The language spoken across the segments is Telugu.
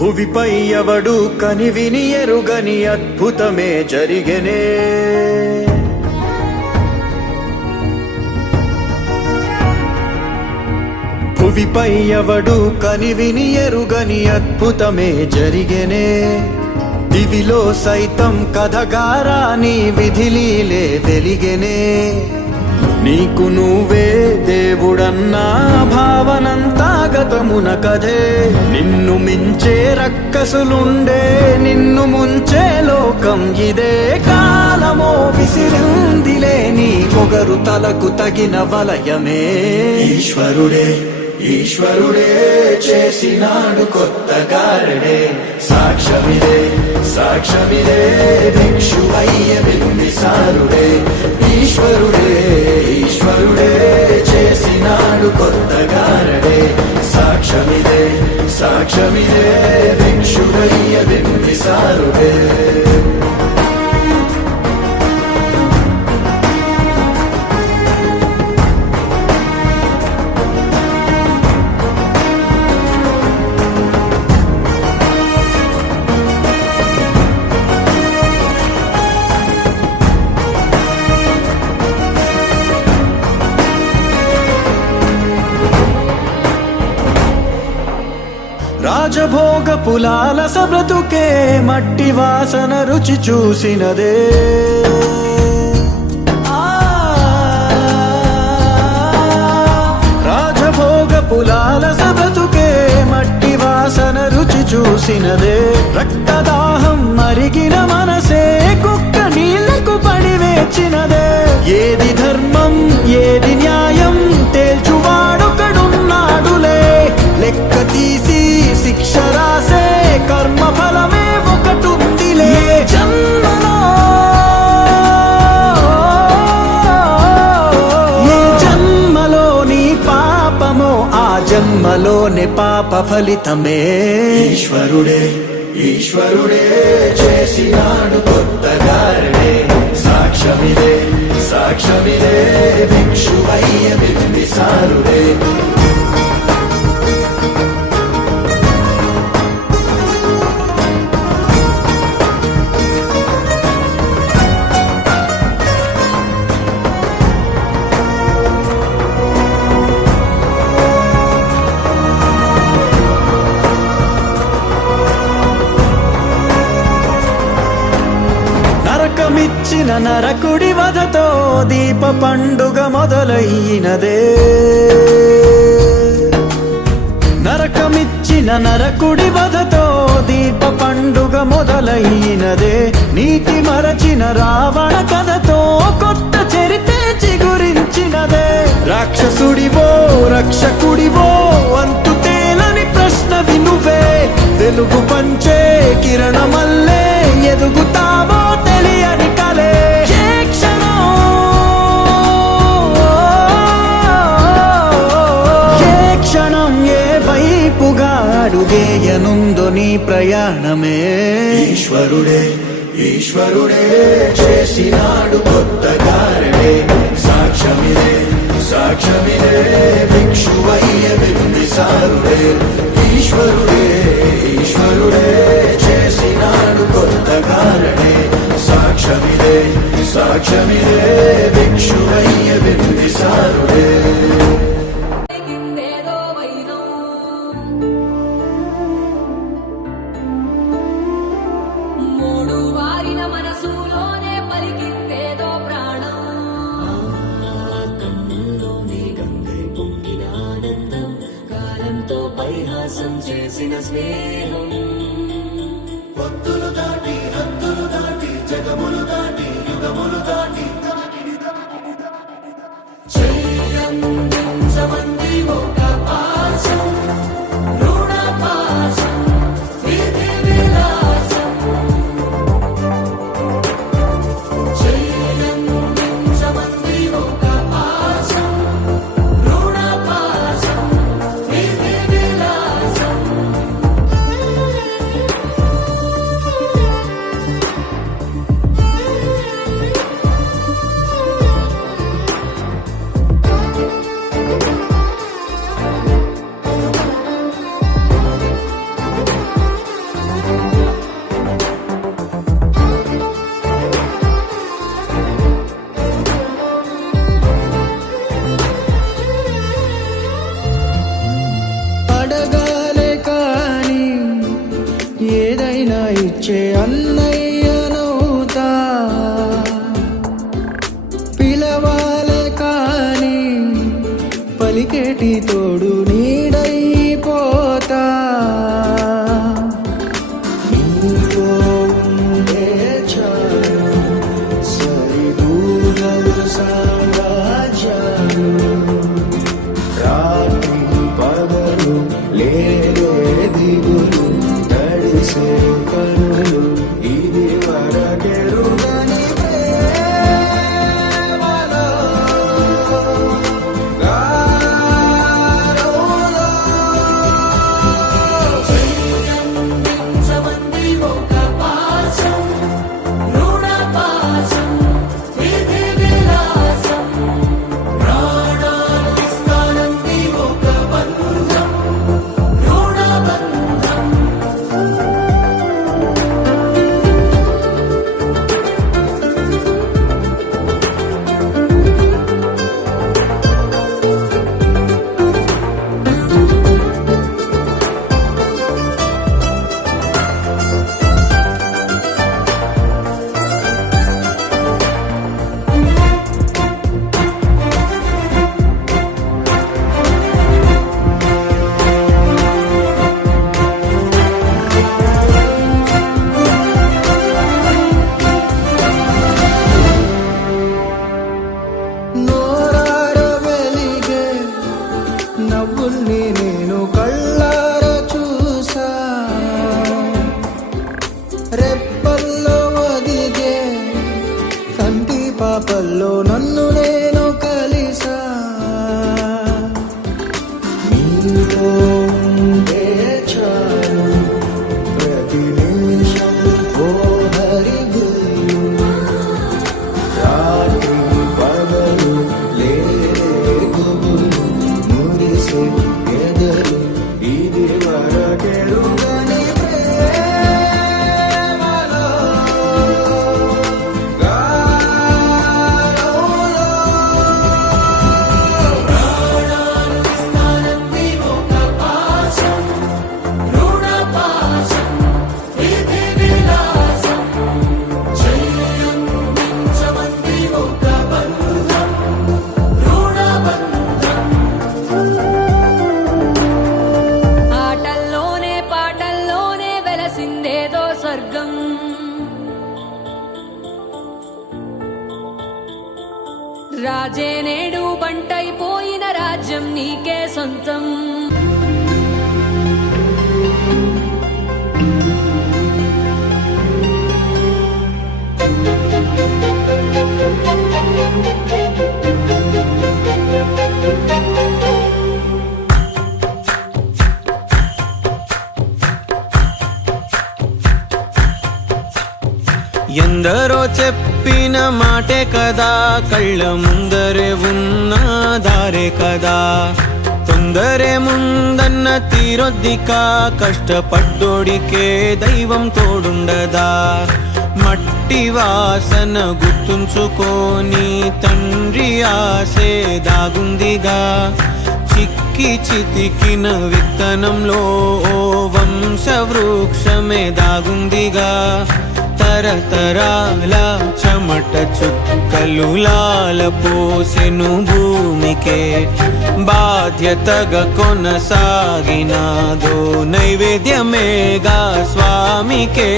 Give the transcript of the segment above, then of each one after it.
భువిపై ఎవడు కనివిని ఎరుగని అద్భుతమే జరిగెనే. భువిపై ఎవడు కనివిని ఎరుగని అద్భుతమే జరిగెనే. దివిలో సైతం కథగారాని విధిలీలే వెలిగెనే. నీకు నువ్వే దేవుడన్నా భావనంతా గతమున కథే. నిన్ను మించే రక్కసులుండే, నిన్ను ముంచే లోకం ఇదే. కాలమో విసిరిందిలే నీ పొగరు తలకు తగిన వలయమే. ఈశ్వరుడే ఈశ్వరుడే చేసినాడు కొత్త గారడే. సాక్ష్యమిదే సాక్ష్యమిదే భిక్షువయ్య బింబిసారుడే. ఈశ్వరుడే ఈశ్వరుడే చేసినాడు కొత్త గారడే. సాక్ష్యమిదే సాక్ష్యమిదే భిక్షువయ్య బింబిసారుడే. రాజభోగ పులాలస బ్రతుకే మట్టి వాసన రుచి చూసినదే. రాజభోగ పులాలస బ్రతుకే మట్టి వాసన రుచి చూసినదే. రక్తదాహం మరిగిన మనసే కుక్క నీళ్లకు పడి వేచినదే. ఏది ధర్మం ఏది న్యాయం తేల్చువాడొకడున్నాడులే. లెక్క తీసి శిక్ష రాసే కర్మ ఫలమే ఒకటుందిలే. జన్మలో ఏ జన్మలోని పాపమో ఆ జన్మలోని పాప ఫలితమే. ఈశ్వరుడే ఈశ్వరుడే చేసినాడు కొత్త గారడే. సాక్ష్యమిదే సాక్ష్యమిదే భిక్షువయ్య బింబిసారుడే. నరకమిచ్చిన నరకుడి వధతో దీప పండుగ మొదలైనదే. నరకమిచ్చిన నరకుడి వధతో దీప పండుగ మొదలైనదే. నీతి మరచిన రావణ కథతో కొత్త చరిత్ర చిగురించినదే. రాక్షసుడివో రక్షకుడివో అంతు తేలని ప్రశ్న వినువే. వెలుగు పంచే కిరణమల్లే ఎదుగుతావో తెలియని కలే. ఏ క్షణం ఏ వైపుగా అడుగేయనుందో నీ ప్రయాణమే. ఈశ్వరుడే ఈశ్వరుడే చేసినాడు కొత్త గారడే. సాక్ష్యమిదే సాక్ష్యమిదే భిక్షువయ్య బింబిసారుడే. ఈశ్వరుడే ఈశ్వరుడే చేసినాడు కొత్త గారడే. సాక్ష్యమిదే సాక్ష్యమిదే భిక్షువయ్య బింబిసారుడే. పరిహాసం చేసిన స్నేహం పొత్తులు దాటి హద్దులు దాటి జగములు దాటి యుగములు దాటి చెయ్యందించమంది ఒక పాశం రుణ పాశం విధి విలాసం. చెయ్యందించమంది ఒక పాశం రుణ పాశం విధి విలాసం. పలికేటి తోడు నీడైపోతా నీతో ఉండే చాలు సరిదూరలు సామ్రాజ్యాలు రాత్రి పగలు లేదే దిగులు తడిసే కనులు ఇది వరకెరుగని ప్రేమలో గారోలో చెయ్యందించమంది ఒక పాశం రుణ పాశం విధి విలాసం ప్రాణాలు ఇస్తానంది ఒక బంధం రుణ బంధం నోరార వెలిగే నవ్వుల్ని నేను కళ్ళార చూసా రెప్పల్లో ఒదిగే కంటి పాపల్లో నన్ను నేను కలిసా నీతో ఉండే చాలు ప్రతి నిమిషం ఓ హరిగులు రాత్రి పగలు లేరే గుబులు మురిసే ఎదలు ఇది వరకెరుగని ప్రేమలో గారోలో ప్రాణాలు ఇస్తానంది ఒక పాశం రుణ పాశం విధి విలాసం చెయ్యందించమంది ఒక బంధం రుణ బంధం ఆటల్లోనే పాటల్లోనే వెలసిందేదో స్వర్గం రాజే నేడు బంటైపోయిన రాజ్యం నీకే సొంతం ఎందరో చెప్పిన మాటే కదా కళ్ళ ముందరే ఉన్న దారే కదా తొందరే ముందన్న తీరొద్దిక కష్టపడ్డోడికే దైవం తోడుండదా మట్టి వాసన గుర్తుంచుకోని తండ్రి ఆసే దాగుందిగా చిక్కి చితికిన విత్తనంలో ఓ వంశవృక్షమే దాగుందిగా తరతరాల చెమట చుక్కలు లాల పోసెను భూమికే బాధ్యతగా కొనసాగినాదో నైవేద్యమేగా స్వామికే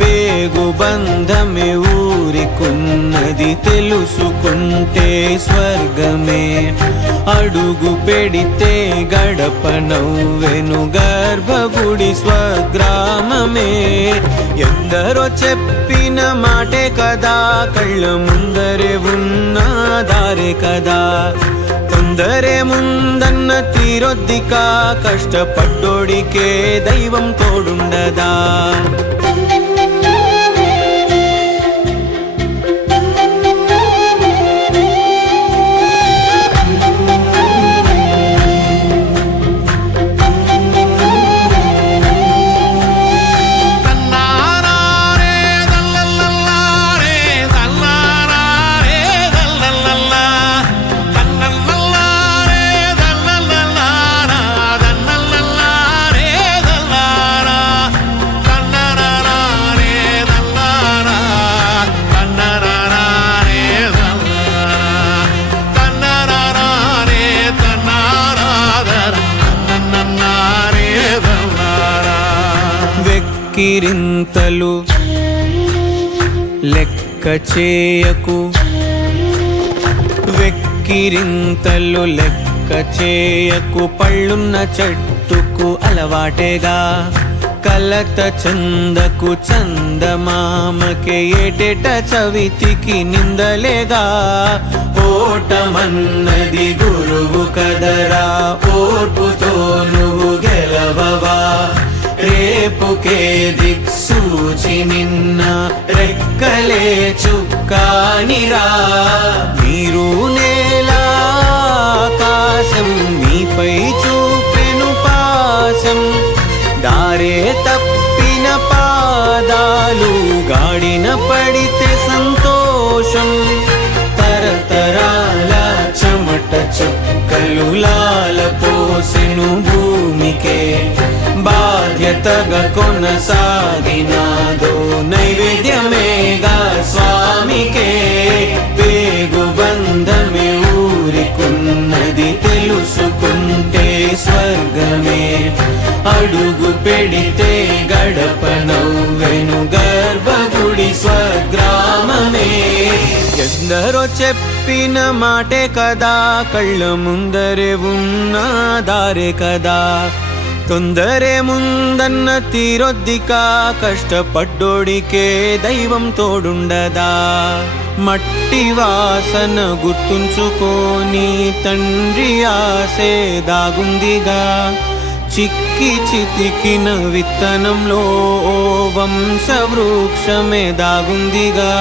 పేగు బంధమే ఊరికున్నది తెలుసుకుంటే స్వర్గమే అడుగు పెడితే గడప నవ్వెను గర్భగుడి స్వగ్రామమే ఎందరో చెప్పిన మాటే కదా కళ్ళ ముందరే ఉన్న దారే కదా తొందరే ముందన్న తీరొద్దిక కష్టపడ్డోడికే దైవం తోడుండదా వెక్కిరింతలు లెక్క చేయకు, వెక్కిరింతలు లెక్క చేయకు, పళ్ళున్న చెట్టుకు అలవాటేగా. కలత చందకు చందమామకే ఏటేట చవితికి నిందలేగా. ఓటమన్నది గురువు కదరా, ఓర్పుతో నువ్వు గెలవవా. రేపుకే దిక్సూచి నిన్న రెక్కలే చుక్కానిరా. మీరు నేల ఆకాశం నీపై చూపెను పాశం, దారే తప్పిన పాదాలు గాడిన పడితే సంతోషం. తరతరాల చెమట చుక్కలు లాల పోసెను భూమికే, బాధ్యతగా కొనసాగినాదో నైవేద్యమేగా స్వామికే. పేగు బంధమే ఊరికున్నది తెలుసుకుంటే స్వర్గమే, అడుగు పెడితే గడప నవ్వెను గర్భగుడి స్వగ్రామమే. ఎందరో చెప్పిన మాటే కదా, కళ్ళ ముందరే ఉన్న దారే కదా. తొందరే ముందన్న తీరొద్దికా, కష్టపడ్డోడికే దైవం తోడుండదా. మట్టి వాసన గుర్తుంచుకోని తండ్రి ఆసే దాగుందిగా. చిక్కి చితికిన విత్తనంలో ఓ వంశవృక్షమే దాగుందిగా.